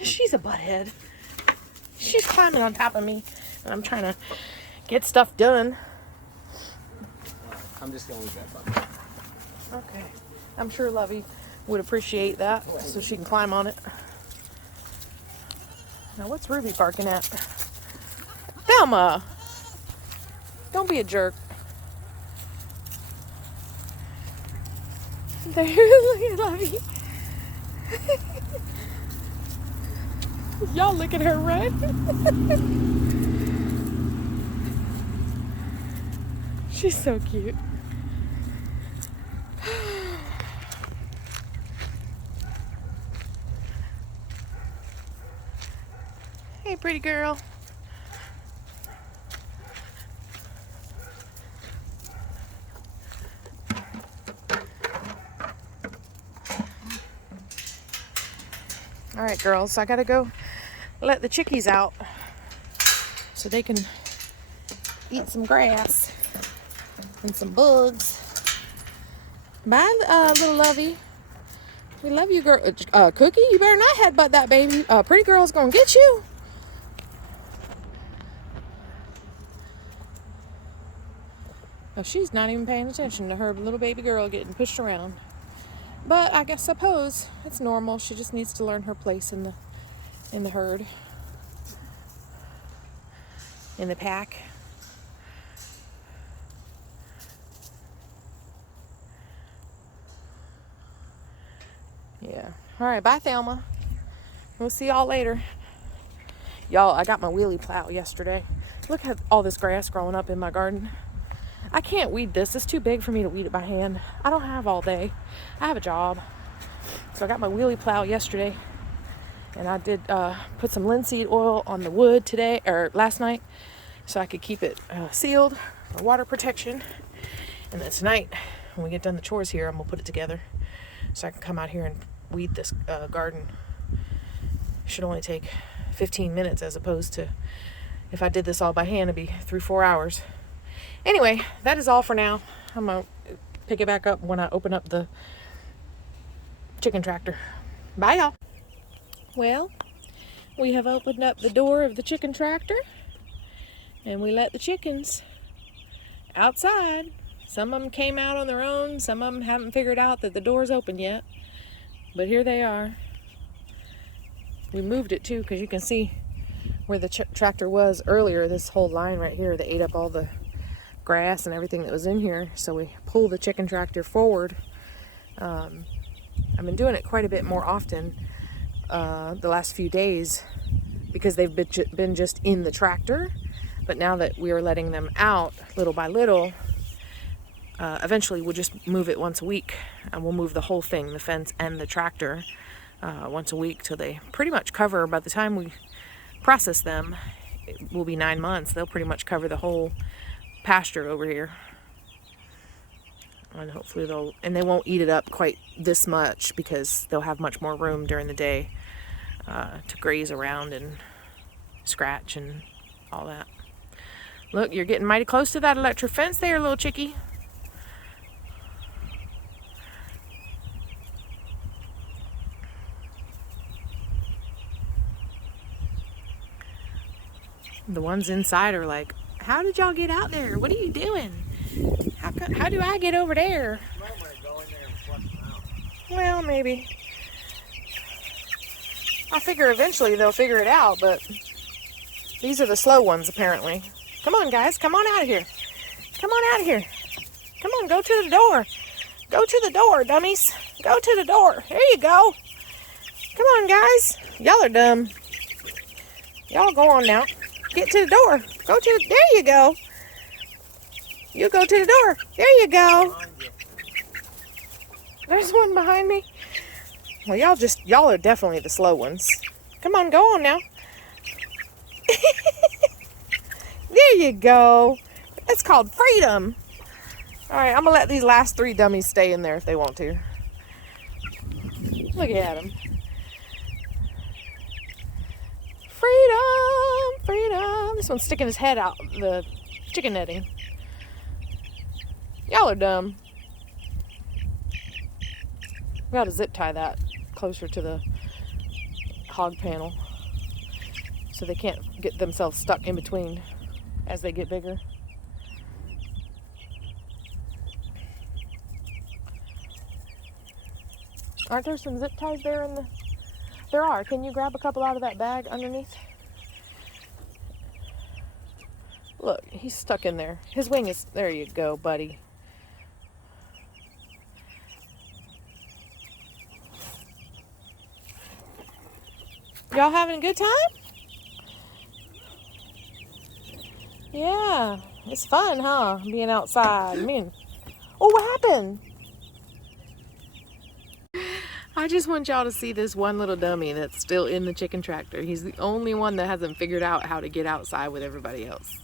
She's a butthead. She's climbing on top of me, and I'm trying to get stuff done. I'm just going to leave that bucket. Okay. I'm sure Lovey would appreciate that, so she can climb on it. Now, what's Ruby barking at? Thelma! Don't be a jerk. There, look at Lovey. Y'all look at her run. She's so cute. Hey, pretty girl. All right, girls, I gotta go let the chickies out so they can eat some grass and some bugs. Bye, little Lovey. We love you, girl. Cookie, you better not headbutt that baby. Pretty girl's gonna get you. Oh, she's not even paying attention to her little baby girl getting pushed around. But I suppose it's normal. She just needs to learn her place in the herd, in the pack. Yeah. All right. Bye, Thelma. We'll see y'all later. Y'all, I got my wheelie plow yesterday. Look at all this grass growing up in my garden. I can't weed this. It's too big for me to weed it by hand. I don't have all day. I have a job. So I got my wheelie plow yesterday. And I did put some linseed oil on the wood last night, so I could keep it sealed for water protection. And then tonight, when we get done the chores here, I'm going to put it together so I can come out here and weed this garden. It should only take 15 minutes as opposed to, if I did this all by hand, it'd be 3-4 hours. Anyway, that is all for now. I'm going to pick it back up when I open up the chicken tractor. Bye, y'all. Well, we have opened up the door of the chicken tractor, and we let the chickens outside. Some of them came out on their own. Some of them haven't figured out that the door's open yet. But here they are. We moved it, too, because you can see where the tractor was earlier. This whole line right here, they ate up all the grass and everything that was in here, so we pulled the chicken tractor forward. I've been doing it quite a bit more often the last few days because they've been just in the tractor, but now that we are letting them out little by little, eventually we'll just move it once a week, and we'll move the whole thing, the fence and the tractor, once a week till they pretty much cover. By the time we process them, it will be 9 months. They'll pretty much cover the whole pasture over here, and hopefully they won't eat it up quite this much because they'll have much more room during the day to graze around and scratch and all that. Look, you're getting mighty close to that electric fence there, little chickie. The ones inside are like, how did y'all get out there? What are you doing? How do I get over there? Well, maybe. I figure eventually they'll figure it out, but these are the slow ones, apparently. Come on, guys. Come on out of here. Come on out of here. Come on, go to the door. Go to the door, dummies. Go to the door. There you go. Come on, guys. Y'all are dumb. Y'all go on now. Get to the door. There you go. You go to the door. There you go. There's one behind me. Well, y'all are definitely the slow ones. Come on, go on now. There you go. That's called freedom. All right, I'm going to let these last 3 dummies stay in there if they want to. Look at them. Freedom, freedom. This one's sticking his head out the chicken netting. Y'all are dumb. We ought to zip tie that closer to the hog panel so they can't get themselves stuck in between as they get bigger. Aren't there some zip ties there in the... There are. Can you grab a couple out of that bag underneath? Look, he's stuck in there. His wing is... There you go, buddy. Y'all having a good time? Yeah, it's fun, huh? Being outside. Oh, what happened? I just want y'all to see this one little dummy that's still in the chicken tractor. He's the only one that hasn't figured out how to get outside with everybody else.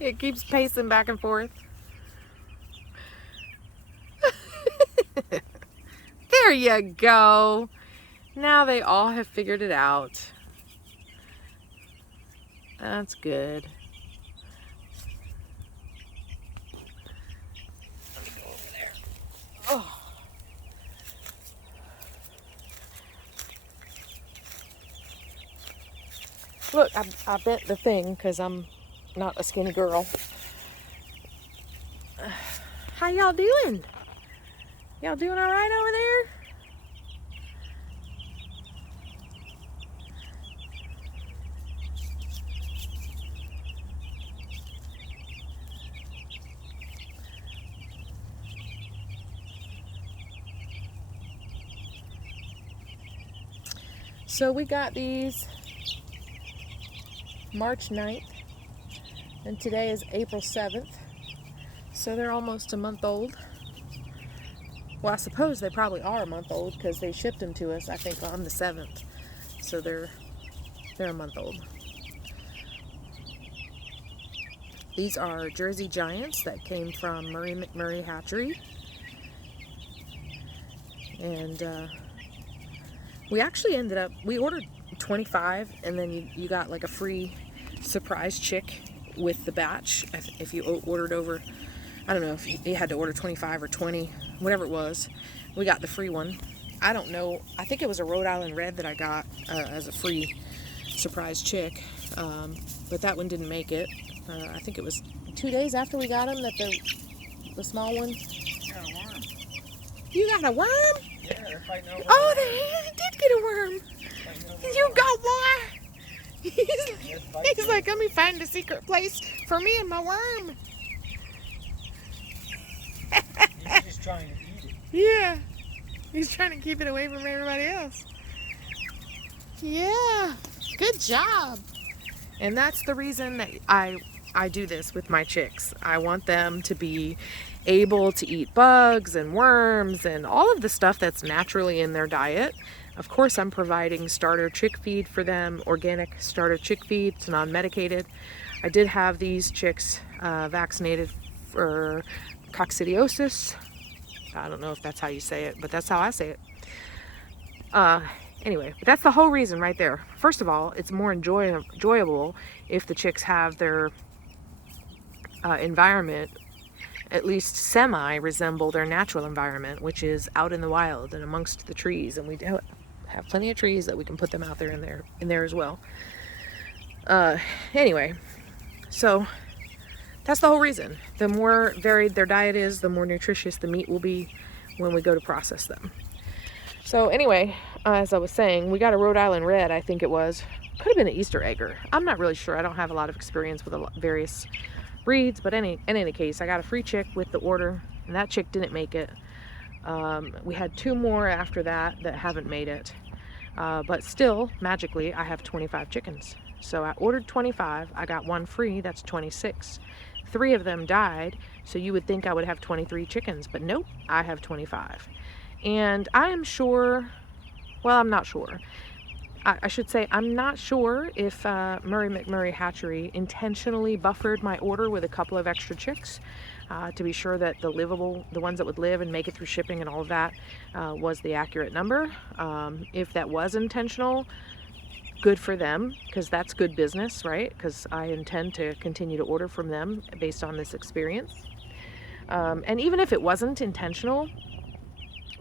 It keeps pacing back and forth. There you go. Now they all have figured it out. That's good. Let me go over there. Oh. Look, I bent the thing because I'm not a skinny girl. How y'all doing? Y'all doing all right over there? So we got these March 9th, and today is April 7th, so they're almost a month old. Well, I suppose they probably are a month old because they shipped them to us, I think, on the 7th, so they're a month old. These are Jersey Giants that came from Murray McMurray Hatchery, and we actually ended up, we ordered 25, and then you got like a free surprise chick with the batch if you ordered over, I don't know if you had to order 25 or 20, whatever it was. We got the free one. I don't know, I think it was a Rhode Island Red that I got as a free surprise chick, but that one didn't make it. I think it was 2 days after we got them that the small one. Got a worm. You got a worm? Yeah, they're fighting over. Oh, they did get a worm. You got one. He's like, let me find a secret place for me and my worm. He's just trying to eat it. Yeah, he's trying to keep it away from everybody else. Yeah, good job. And that's the reason that I do this with my chicks. I want them to be able to eat bugs and worms and all of the stuff that's naturally in their diet. Of course, I'm providing starter chick feed for them, organic starter chick feed. It's non-medicated. I did have these chicks vaccinated for coccidiosis. I don't know if that's how you say it, but that's how I say it. Anyway, but that's the whole reason right there. First of all, it's more enjoyable if the chicks have their environment at least semi-resemble their natural environment, which is out in the wild and amongst the trees. And we do have plenty of trees that we can put them out there in there as well. Anyway, so that's the whole reason. The more varied their diet is, the more nutritious the meat will be when we go to process them. So anyway, as I was saying, we got a Rhode Island Red, I think it was. Could have been an Easter egger. I'm not really sure. I don't have a lot of experience with various breeds, but in any case, I got a free chick with the order, and that chick didn't make it. We had 2 more after that haven't made it, but still, magically, I have 25 chickens. So I ordered 25, I got 1 free, that's 26. 3 of them died, so you would think I would have 23 chickens, but nope, I have 25. And I am sure, well, I'm not sure. I should say I'm not sure if Murray McMurray Hatchery intentionally buffered my order with a couple of extra chicks to be sure that the ones that would live and make it through shipping and all of that was the accurate number. If that was intentional, good for them, because that's good business, right? Because I intend to continue to order from them based on this experience. And even if it wasn't intentional,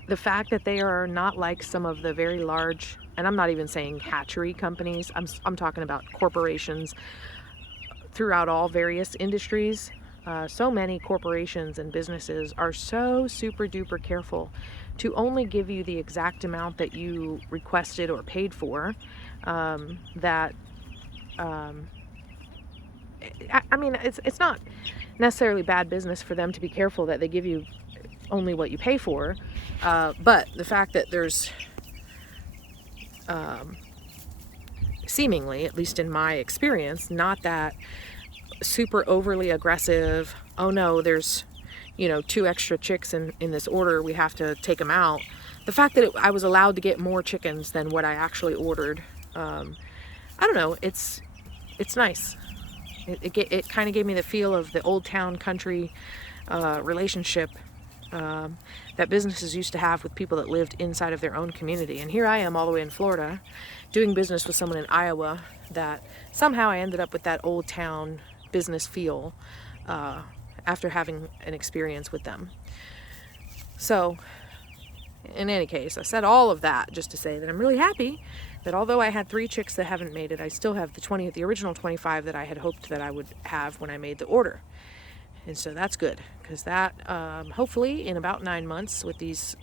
the fact that they are not like some of the very large, and I'm not even saying hatchery companies, I'm talking about corporations throughout all various industries. So many corporations and businesses are so super duper careful to only give you the exact amount that you requested or paid for. That I mean, it's not necessarily bad business for them to be careful that they give you only what you pay for, but the fact that there's seemingly, at least in my experience, not that super overly aggressive, oh no, there's, 2 extra chicks in this order, we have to take them out. The fact that I was allowed to get more chickens than what I actually ordered, I don't know, it's nice. It kind of gave me the feel of the old town country relationship that businesses used to have with people that lived inside of their own community. And here I am all the way in Florida doing business with someone in Iowa that somehow I ended up with that old town business feel after having an experience with them. So in any case, I said all of that just to say that I'm really happy that although I had 3 chicks that haven't made it, I still have the original 25 that I had hoped that I would have when I made the order. And so that's good, because that hopefully in about 9 months with this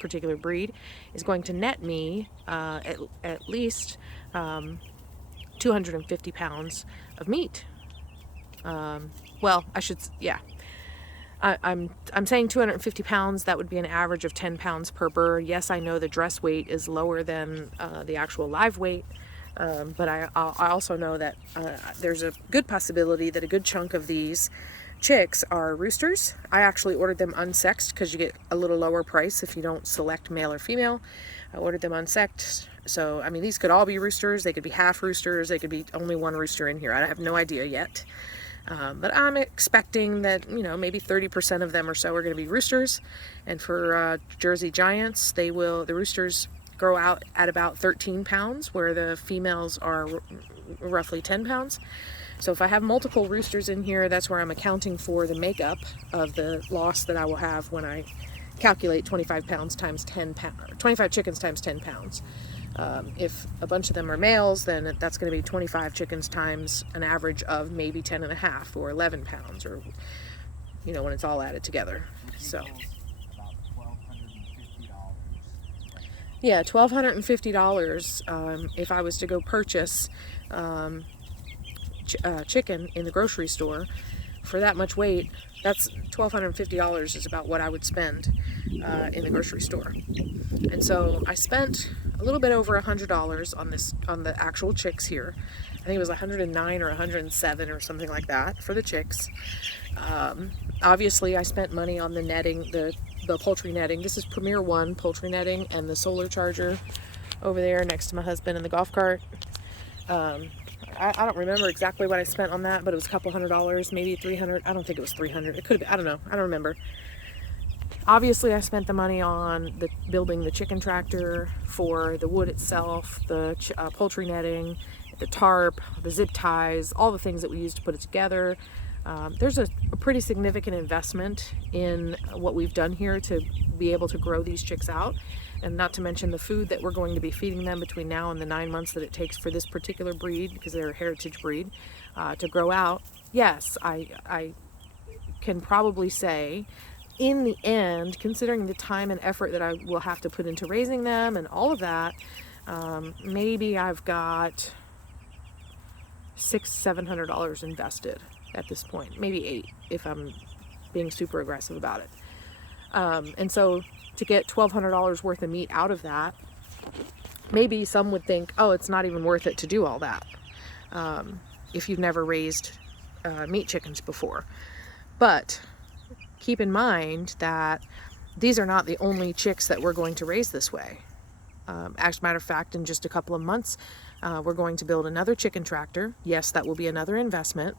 particular breed is going to net me at least 250 pounds of meat. Well, I'm saying 250 pounds. That would be an average of 10 pounds per bird. Yes, I know the dress weight is lower than the actual live weight, but I also know that there's a good possibility that a good chunk of these chicks are roosters. I actually ordered them unsexed because you get a little lower price if you don't select male or female. I ordered them unsexed. So, I mean, these could all be roosters. They could be half roosters. They could be only one rooster in here. I have no idea yet. But I'm expecting that, maybe 30% of them or so are going to be roosters. And for Jersey Giants, the roosters grow out at about 13 pounds, where the females are roughly 10 pounds. So if I have multiple roosters in here, that's where I'm accounting for the makeup of the loss that I will have when I calculate 25 pounds times 10 pounds, 25 chickens times 10 pounds. If a bunch of them are males, then that's going to be 25 chickens times an average of maybe 10 and a half or 11 pounds, or, when it's all added together. So, yeah, $1,250 if I was to go purchase chicken in the grocery store for that much weight. That's $1,250 is about what I would spend in the grocery store. And so I spent a little bit over $100 on the actual chicks here. I think it was 109 or 107 or something like that for the chicks. Obviously, I spent money on the netting, the poultry netting. This is Premier One poultry netting, and the solar charger over there next to my husband in the golf cart. I don't remember exactly what I spent on that, but it was a couple $100, maybe $300. I don't think it was $300. It could have been, I don't know. I don't remember. Obviously, I spent the money on building the chicken tractor, for the wood itself, the poultry netting, the tarp, the zip ties, all the things that we used to put it together. There's a pretty significant investment in what we've done here to be able to grow these chicks out, and not to mention the food that we're going to be feeding them between now and the 9 months that it takes for this particular breed, because they're a heritage breed, to grow out. Yes, I can probably say, in the end, considering the time and effort that I will have to put into raising them and all of that, maybe I've got $600-700 invested at this point, maybe $8 if I'm being super aggressive about it. And so to get $1,200 worth of meat out of that, maybe some would think, oh, it's not even worth it to do all that if you've never raised meat chickens before. But keep in mind that these are not the only chicks that we're going to raise this way. As a matter of fact, in just a couple of months, we're going to build another chicken tractor. Yes, that will be another investment.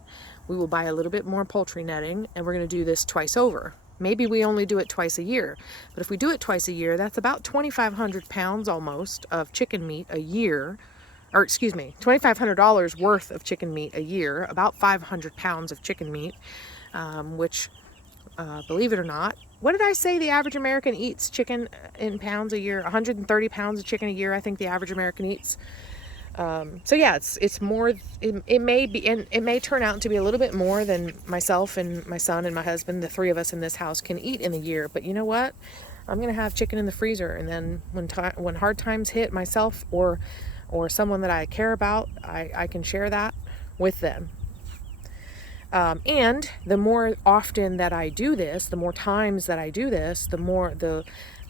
We will buy a little bit more poultry netting, and we're going to do this twice over. Maybe we only do it twice a year, but if we do it twice a year, that's about 2,500 pounds almost of chicken meat a year, or excuse me, $2,500 worth of chicken meat a year, about 500 pounds of chicken meat, which, believe it or not, what did I say the average American eats chicken in pounds a year? 130 pounds of chicken a year, I think the average American eats. So yeah, it's more, it may be, and it may turn out to be a little bit more than myself and my son and my husband, the three of us in this house, can eat in a year. But you know what? I'm going to have chicken in the freezer. And then when hard times hit myself or someone that I care about, I can share that with them. And the more often that I do this, the more times that I do this, the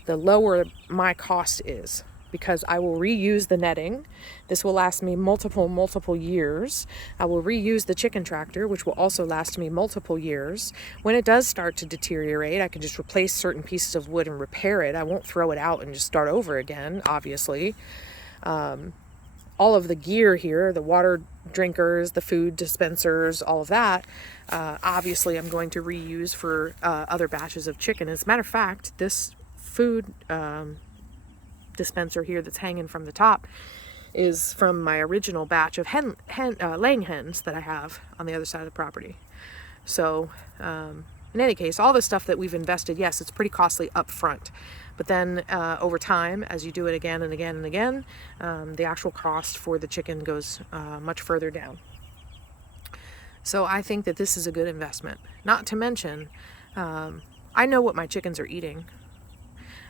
lower my cost is, because I will reuse the netting. This will last me multiple years. I will reuse the chicken tractor, which will also last me multiple years. When it does start to deteriorate, I can just replace certain pieces of wood and repair it. I won't throw it out and just start over again, obviously. All of the gear here, the water drinkers, the food dispensers, all of that, obviously I'm going to reuse for other batches of chicken. As a matter of fact, this food dispenser here that's hanging from the top is from my original batch of laying hens that I have on the other side of the property. So in any case, all the stuff that we've invested, yes, it's pretty costly up front. But then over time, as you do it again and again and again, the actual cost for the chicken goes much further down. So I think that this is a good investment. Not to mention, I know what my chickens are eating.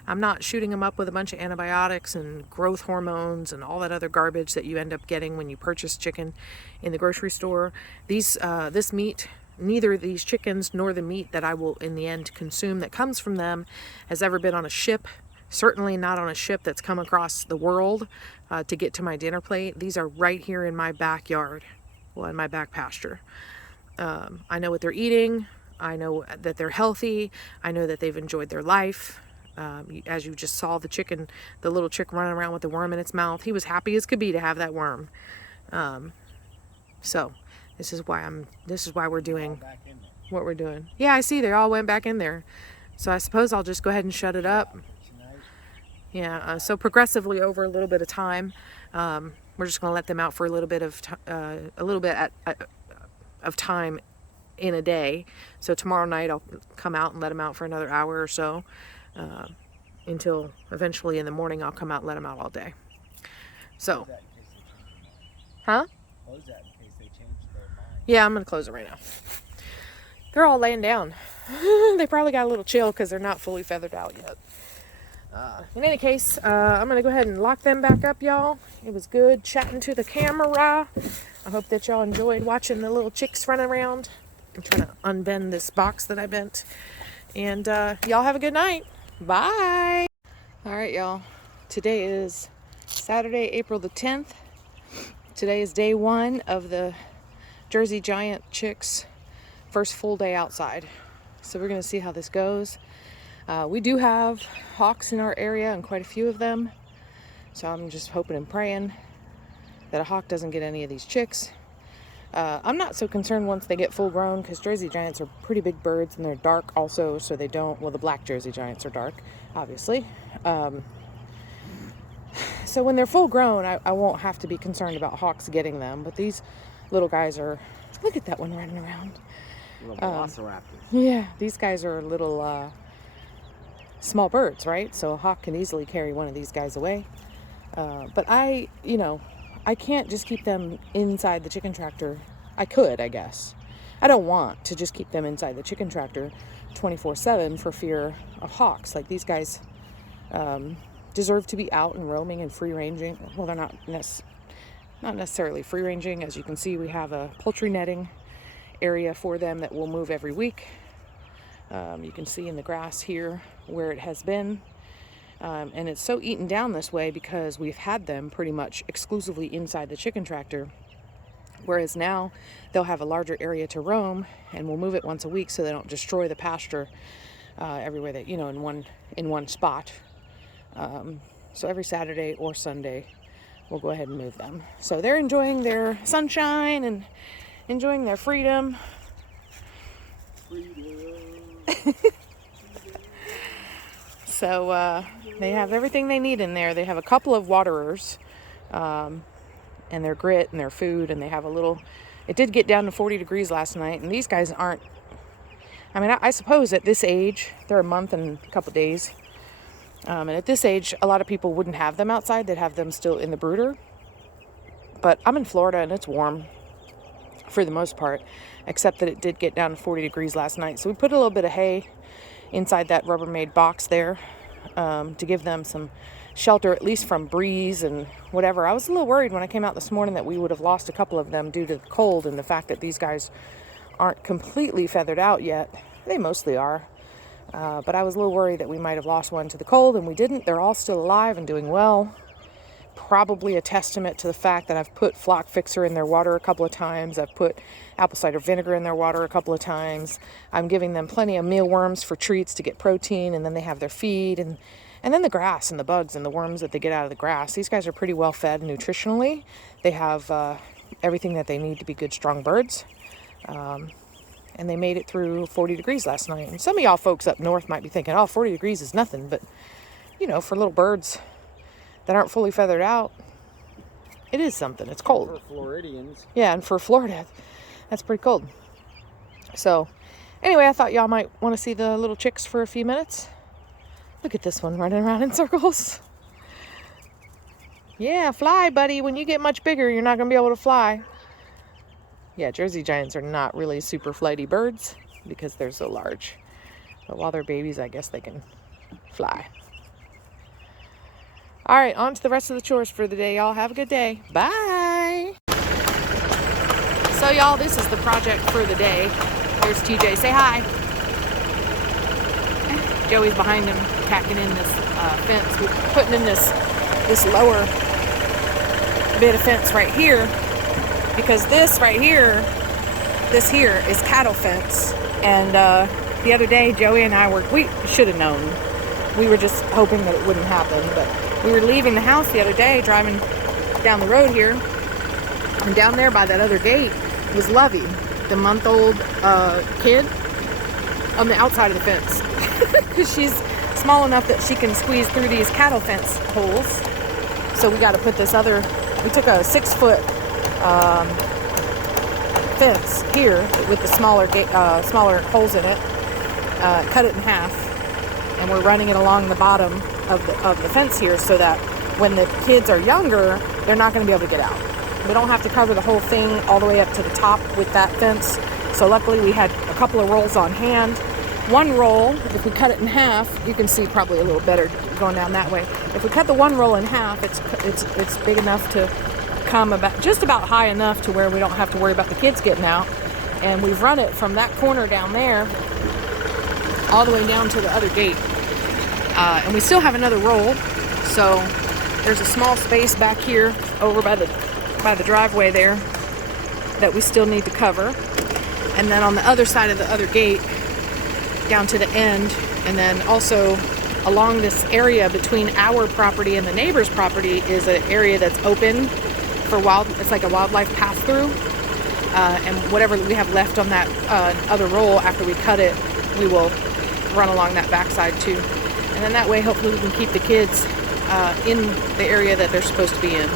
I'm not shooting them up with a bunch of antibiotics and growth hormones and all that other garbage that you end up getting when you purchase chicken in the grocery store. This meat, neither these chickens nor the meat that I will in the end consume that comes from them has ever been on a ship. Certainly not on a ship that's come across the world to get to my dinner plate. These are right here in my backyard, well, in my back pasture. I know what they're eating. I know that they're healthy. I know that they've enjoyed their life. As you just saw the little chick running around with the worm in its mouth. He was happy as could be to have that worm. So this is why we're doing what we're doing. Yeah, I see they all went back in there. So I suppose I'll just go ahead and shut it up. Yeah, so progressively over a little bit of time, we're just going to let them out for a little bit of time in a day. So tomorrow night I'll come out and let them out for another hour or so. Until eventually in the morning I'll come out and let them out all day. So, huh? Close that in case they change their mind. Yeah, I'm gonna close it right now. They're all laying down. They probably got a little chill because they're not fully feathered out yet. In any case, I'm gonna go ahead and lock them back up, y'all. It was good chatting to the camera. I hope that y'all enjoyed watching the little chicks run around. I'm trying to unbend this box that I bent. And y'all have a good night. Bye. All right, y'all. Today is Saturday, April the 10th. Today is day 1 of the Jersey Giant chicks' first full day outside. So we're going to see how this goes. We do have hawks in our area and quite a few of them. So I'm just hoping and praying that a hawk doesn't get any of these chicks. I'm not so concerned once they get full grown because Jersey Giants are pretty big birds and they're dark also, so they don't, well, the black Jersey Giants are dark, obviously. So when they're full grown, I won't have to be concerned about hawks getting them, but these little guys are, look at that one running around. Little velociraptors. Yeah, these guys are little small birds, right? So a hawk can easily carry one of these guys away. But I can't just keep them inside the chicken tractor. I could, I guess. I don't want to just keep them inside the chicken tractor 24/7 for fear of hawks. Like, these guys deserve to be out and roaming and free ranging. Well, they're not necessarily free ranging. As you can see, we have a poultry netting area for them that will move every week. You can see in the grass here where it has been. And it's so eaten down this way because we've had them pretty much exclusively inside the chicken tractor. Whereas now they'll have a larger area to roam, and we'll move it once a week so they don't destroy the pasture everywhere that, in one spot. So every Saturday or Sunday, we'll go ahead and move them. So they're enjoying their sunshine and enjoying their freedom. So they have everything they need in there. They have a couple of waterers, and their grit and their food, and they have a little, it did get down to 40 degrees last night, and these guys aren't I mean, I suppose at this age, they're a month and a couple days. And at this age, a lot of people wouldn't have them outside. They'd have them still in the brooder. But I'm in Florida and it's warm for the most part, except that it did get down to 40 degrees last night. So we put a little bit of hay inside that Rubbermaid box there to give them some shelter, at least from breeze and whatever. I was a little worried when I came out this morning that we would have lost a couple of them due to the cold and the fact that these guys aren't completely feathered out yet. They mostly are. But I was a little worried that we might have lost one to the cold, and we didn't. They're all still alive and doing well. Probably a testament to the fact that I've put flock fixer in their water a couple of times. I've put apple cider vinegar in their water a couple of times. I'm giving them plenty of mealworms for treats to get protein, and then they have their feed, and then the grass and the bugs and the worms that they get out of the grass. These guys are pretty well fed nutritionally. They have everything that they need to be good, strong birds. And they made it through 40 degrees last night. And some of y'all folks up north might be thinking, oh, 40 degrees is nothing. But, you know, for little birds that aren't fully feathered out, it is something. It's cold. For Floridians. Yeah, and for Florida, that's pretty cold. So, anyway, I thought y'all might want to see the little chicks for a few minutes. Look at this one running around in circles. Yeah, fly, buddy. When you get much bigger, you're not going to be able to fly. Yeah, Jersey Giants are not really super flighty birds because they're so large. But while they're babies, I guess they can fly. All right, on to the rest of the chores for the day, y'all. Have a good day. Bye. So, y'all, this is the project for the day. Here's TJ. Say hi. Joey's behind him, tacking in this fence. We're putting in this lower bit of fence right here. Because this right here, this here is cattle fence. And the other day, Joey and I we should have known. We were just hoping that it wouldn't happen. But we were leaving the house the other day, driving down the road here. And down there by that other gate was Lovey, the month-old kid, on the outside of the fence. Because she's small enough that she can squeeze through these cattle fence holes. So we got to put we took a 6-foot fence here with the smaller holes in it, cut it in half, and we're running it along the bottom of the fence here so that when the kids are younger, they're not going to be able to get out. We don't have to cover the whole thing all the way up to the top with that fence. So luckily we had a couple of rolls on hand. One roll, if we cut it in half, you can see probably a little better going down that way. If we cut the one roll in half, it's big enough to come just about high enough to where we don't have to worry about the kids getting out. And we've run it from that corner down there all the way down to the other gate. And we still have another roll, so there's a small space back here over by the driveway there that we still need to cover. And then on the other side of the other gate, down to the end, and then also along this area between our property and the neighbor's property is an area that's open for it's like a wildlife pass-through, and whatever we have left on that other roll after we cut it, we will run along that backside too. And then that way, hopefully we can keep the kids in the area that they're supposed to be in.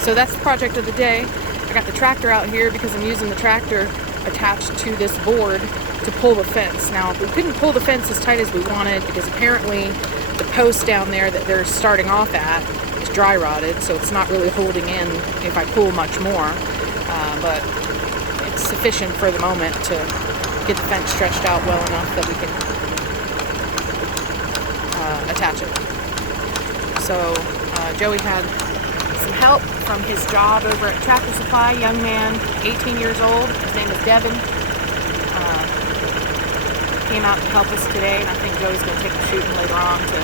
So that's the project of the day. I got the tractor out here because I'm using the tractor attached to this board to pull the fence. Now, we couldn't pull the fence as tight as we wanted because apparently the post down there that they're starting off at is dry rotted, so it's not really holding in if I pull much more. But it's sufficient for the moment to get the fence stretched out well enough that we can attach it. So Joey had some help from his job over at Tractor Supply, young man, 18 years old. His name is Devin. Came out to help us today, and I think Joey's going to take the shooting later on to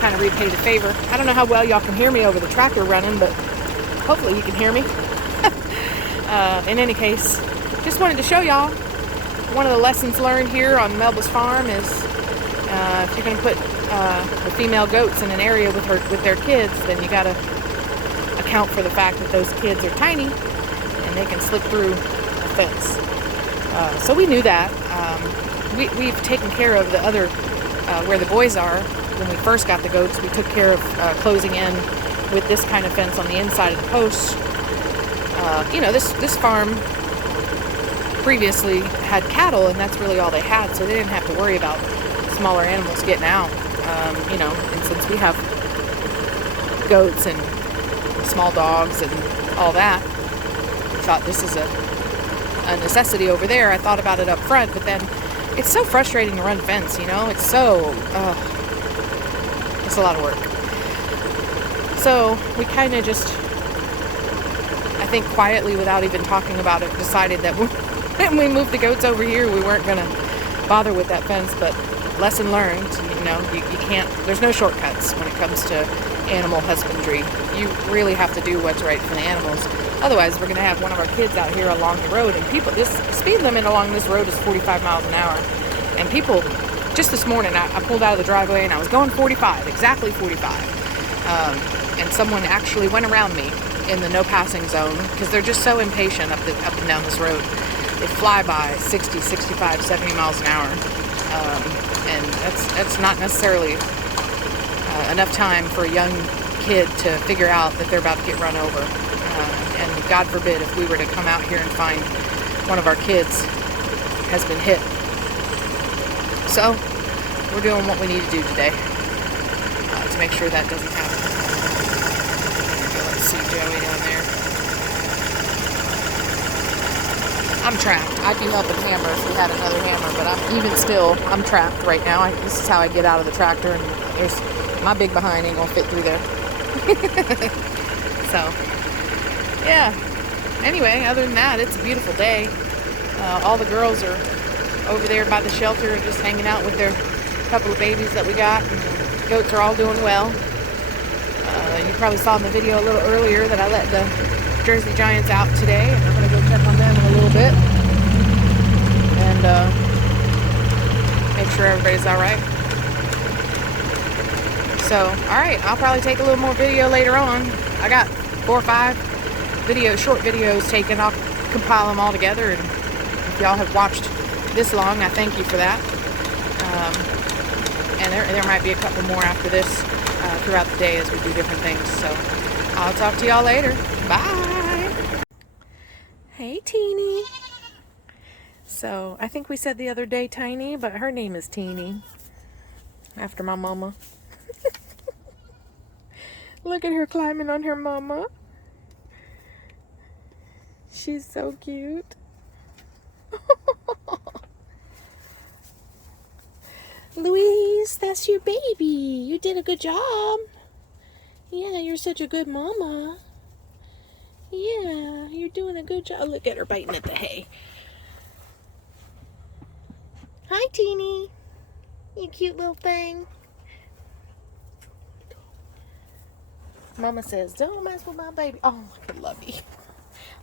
kind of repay the favor. I don't know how well y'all can hear me over the tractor running, but hopefully you can hear me. In any case, just wanted to show y'all one of the lessons learned here on Melba's farm is if you're going to put the female goats in an area with their kids, then you got to account for the fact that those kids are tiny and they can slip through the fence. So we knew that. We've taken care of the other, where the boys are. When we first got the goats, we took care of closing in with this kind of fence on the inside of the posts. This farm previously had cattle, and that's really all they had, so they didn't have to worry about smaller animals getting out. You know, and since we have goats and small dogs and all that, I thought this is a necessity over there. I thought about it up front, but then it's so frustrating to run fence, you know? It's so, it's a lot of work. So we kind of just, I think quietly, without even talking about it, decided that when we moved the goats over here, we weren't going to bother with that fence. But lesson learned, you know, you can't, there's no shortcuts when it comes to animal husbandry. You really have to do what's right for the animals. Otherwise, we're going to have one of our kids out here along the road, and people, this speed limit along this road is 45 miles an hour. And people, just this morning, I pulled out of the driveway and I was going 45, exactly 45. And someone actually went around me in the no passing zone because they're just so impatient up and down this road. They fly by 60, 65, 70 miles an hour. And that's not necessarily enough time for a young kid to figure out that they're about to get run over. And God forbid if we were to come out here and find one of our kids has been hit. So we're doing what we need to do today to make sure that doesn't happen. Let's see Joey down there. I'm trapped. I'd be helping hammer if we had another hammer, but I'm trapped right now. This is how I get out of the tractor, and there's my big behind ain't gonna fit through there. So yeah, anyway, other than that, it's a beautiful day. All the girls are over there by the shelter just hanging out with their couple of babies that we got. And the goats are all doing well. You probably saw in the video a little earlier that I let the Jersey Giants out today, and I'm going to go check on them in a little bit and make sure everybody's all right. So, all right, I'll probably take a little more video later on. I got 4 or 5 short videos taken. I'll compile them all together, and if y'all have watched this long, I thank you for that. And there might be a couple more after this throughout the day as we do different things. So I'll talk to y'all later. Bye. Hey, Teeny. So I think we said the other day Tiny, but her name is Teeny, after my mama. Look at her climbing on her mama. She's so cute. Louise, that's your baby. You did a good job. Yeah, you're such a good mama. Yeah, you're doing a good job. Look at her biting at the hay. Hi, Teeny. You cute little thing. Mama says, don't mess with my baby. Oh, look at Lovey.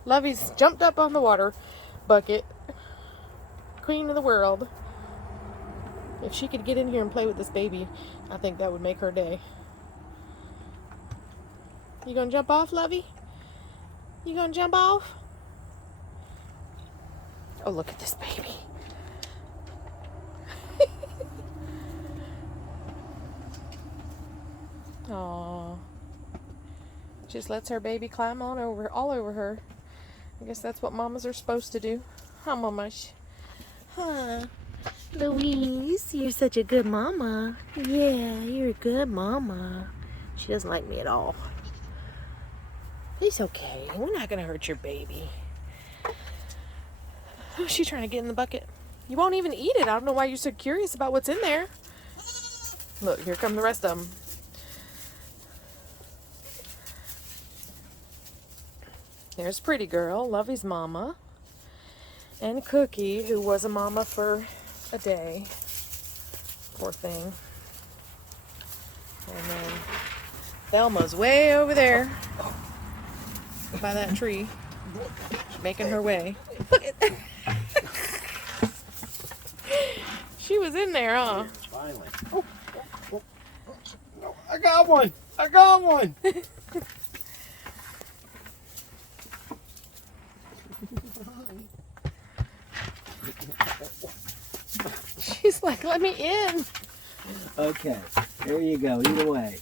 Lovey's jumped up on the water bucket. Queen of the world. If she could get in here and play with this baby, I think that would make her day. You gonna jump off, Lovey? You gonna jump off? Oh, look at this baby. Aww. Just lets her baby climb on all over her. I guess that's what mamas are supposed to do. Huh, mamas? Huh? Louise, you're such a good mama. Yeah, you're a good mama. She doesn't like me at all. It's okay. We're not gonna hurt your baby. Oh, she's trying to get in the bucket. You won't even eat it. I don't know why you're so curious about what's in there. Look, here come the rest of them. There's Pretty Girl, Lovey's mama, and Cookie, who was a mama for a day. Poor thing. And then Thelma's way over there by that tree, making her way. Look at that. She was in there, huh? Finally. No, I got one. I got one. She's like, let me in. Okay, there you go. Either way.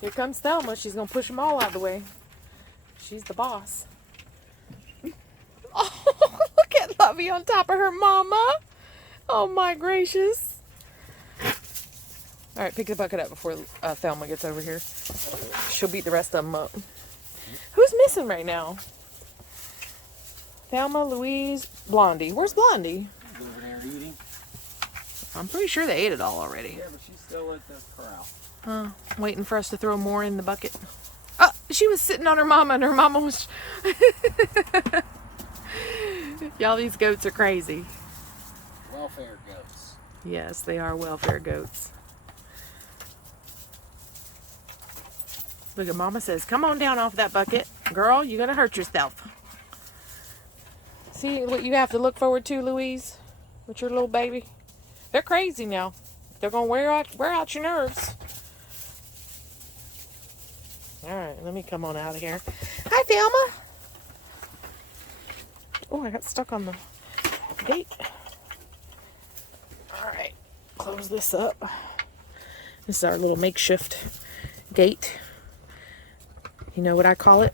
Here comes Thelma. She's going to push them all out of the way. She's the boss. Oh, look at Lovey on top of her mama. Oh my gracious. All right, pick the bucket up before Thelma gets over here. She'll beat the rest of them up. Who's missing right now? Thelma, Louise, Blondie. Where's Blondie? She's over there eating. I'm pretty sure they ate it all already. Yeah, but she's still at the corral. Waiting for us to throw more in the bucket. Oh, she was sitting on her mama, and her mama was... Y'all, these goats are crazy. Welfare goats. Yes, they are welfare goats. Look at Mama says, come on down off that bucket. Girl, you're going to hurt yourself. See what you have to look forward to, Louise, with your little baby? They're crazy now. They're going to wear out your nerves. All right, let me come on out of here. Hi, Thelma. Oh, I got stuck on the gate. All right, close this up. This is our little makeshift gate. You know what I call it?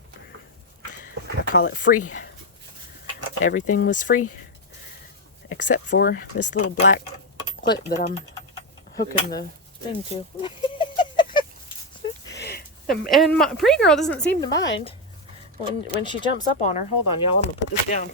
I call it free. Everything was free except for this little black clip that I'm hooking the thing to. And my pre-girl doesn't seem to mind when she jumps up on her. Hold on, y'all. I'm going to put this down.